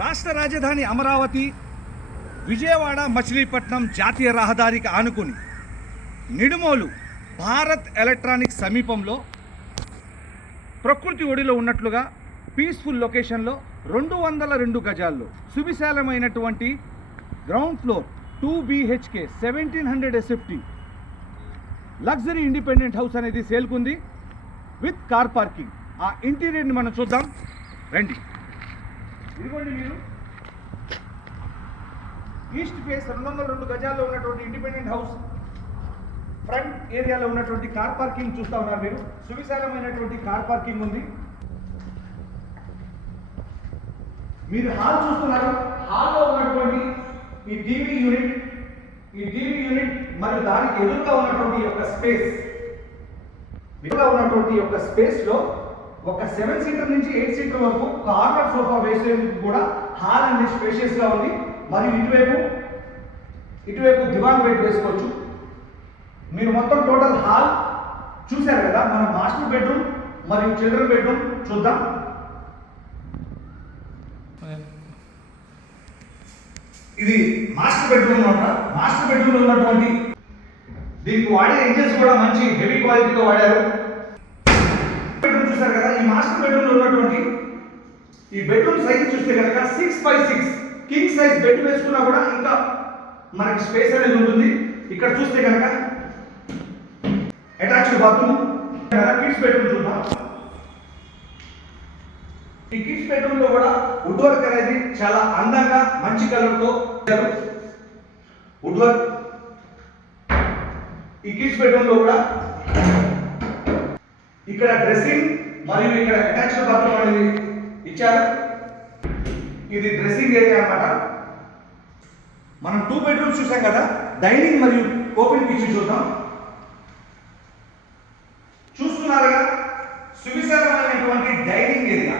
రాష్ట్ర రాజధాని అమరావతి విజయవాడ మచిలీపట్నం జాతీయ రహదారికి ఆనుకుని నిడుమోలు భారత్ ఎలక్ట్రానిక్స్ సమీపంలో ప్రకృతి ఒడిలో ఉన్నట్లుగా పీస్ఫుల్ లొకేషన్లో రెండు వందల రెండు గజాల్లో సువిశాలమైనటువంటి ground floor two BHK seventeen hundred SFT. Luxury independent house అనేది సేల్కుంది విత్ కార్ పార్కింగ్. ఆ ఇంటీరియర్ని మనం చూద్దాం. రండి. ఇదిగోండి మీరు. ఈస్ట్ ఫేస్ రెండు వందల రెండు గజాల్లో ఉన్నటువంటి ఇండిపెండెంట్ హౌస్ ఫ్రంట్ ఏరియాలో ఉన్నటువంటి కార్ పార్కింగ్ చూస్తా ఉన్నారు మీరు. సువిశాలమైనటువంటి కార్ పార్కింగ్ ఉంది. మీరు హాల్ చూస్తున్నారు. హాల్లో ఉన్నటువంటి ఈ టీవీ యూనిట్ ఈ టీవీ యూనిట్ మరియు దానికి ఎదురుగా ఉన్నటువంటి యొక్క స్పేస్ ఎదురుగా ఉన్నటువంటి యొక్క స్పేస్లో ఒక సెవెన్ సీటర్ నుంచి ఎయిట్ సీటర్ వరకు కార్నర్ సోఫా వేసేందుకు కూడా హాల్ అనేది స్పేషియస్గా ఉంది. మరియు ఇటువైపు ఇటువైపు దివాన్ బెడ్ వేసుకోవచ్చు. మీరు మొత్తం టోటల్ హాల్ చూశారు కదా మన మాస్టర్ బెడ్రూమ్ మరియు చిల్డ్రన్ బెడ్రూమ్ చూద్దాం. ఇది మాస్టర్ బెడ్రూమ్ అన్నమాట. మాస్టర్ బెడ్రూమ్ ఉన్నటువంటి దీనికి వాడే ఇంజన్స్ కూడా మంచి హెవీ క్వాలిటీతో వాడారు బెడ్రూమ్ చూసారు కదా ఈ మాస్టర్ బెడ్రూమ్లో ఉన్నటువంటి ఈ బెడ్రూమ్ సైజ్ చూస్తే కనుక six by six king size bed వేసుకున్నా కూడా ఇంకా మనకి స్పేస్ అనేది ఉంటుంది. ఇక్కడ చూస్తే కనుక అటాచ్డ్ బాత్రూమ్ కిడ్స్ బెడ్రూమ్ చూద్దాం. ఈ కిడ్స్ బెడ్రూమ్లో కూడా వుడ్ వర్క్ అనేది చాలా అందంగా మంచి కలర్తో వుడ్ వర్క్ ఈ కిడ్స్ బెడ్రూమ్లో కూడా ఇక్కడ డ్రెస్సింగ్ మరియు ఇక్కడ అటాచ్డ్ బాత్రూమ్ అనేది ఇచ్చారు. ఇది డ్రెస్సింగ్ ఏరియా అన్నమాట. మనం టూ బెడ్రూమ్స్ చూసాం కదా డైనింగ్ మరియు ఓపెన్ కిచెన్ చూద్దాం. చూస్తున్నారుగా సువిశాలమైనటువంటి డైనింగ్ ఏరియా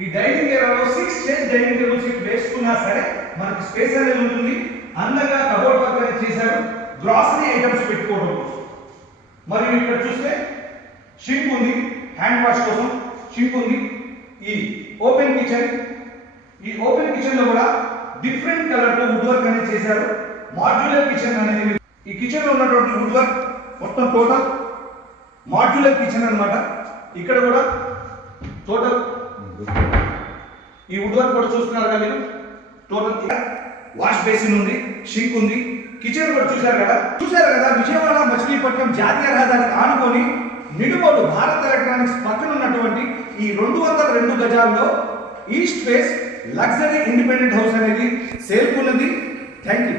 ఈ డైనింగ్ ఏరియాలో సిక్స్ చైర్ డైనింగ్ టేబుల్స్ వేసుకున్నా సరే మనకి స్పేస్ అనేది ఉంటుంది. అందంగా కబోర్డ్ వర్క్ అనేది చేశారు. గ్రాసరీ ఐటమ్స్ పెట్టుకోవడం కోసం. మరియు ఇక్కడ చూస్తే షింక్ ఉంది హ్యాండ్ వాష్ కోసం షింక్ ఉంది. ఈ ఓపెన్ కిచెన్ ఈ ఓపెన్ కిచెన్లో కూడా డిఫరెంట్ కలర్తో వుడ్ వర్క్ అనేది చేశారు. మాడ్యులర్ కిచెన్ అనేది ఈ కిచెన్లో ఉన్నటువంటి వుడ్ వర్క్ మొత్తం టోటల్ మాడ్యులర్ కిచెన్ అన్నమాట. ఇక్కడ కూడా టోటల్ ఈ వుడ్ వర్క్ కూడా చూస్తున్నారు కదా మీరు? టోటల్ వాష్ బేసిన్ ఉంది షింక్ ఉంది. కిచెన్ కూడా చూశారు కదా? చూశారు కదా విజయవాడ మచిలీపట్నం జాతీయ రహదారికి ఆనుకొని నిడుమోలు భారత్ ఎలక్ట్రానిక్స్ పక్కన ఉన్నటువంటి ఈ రెండు వందల రెండు గజాల్లో east face luxury independent house అనేది సేల్కున్నది. Thank you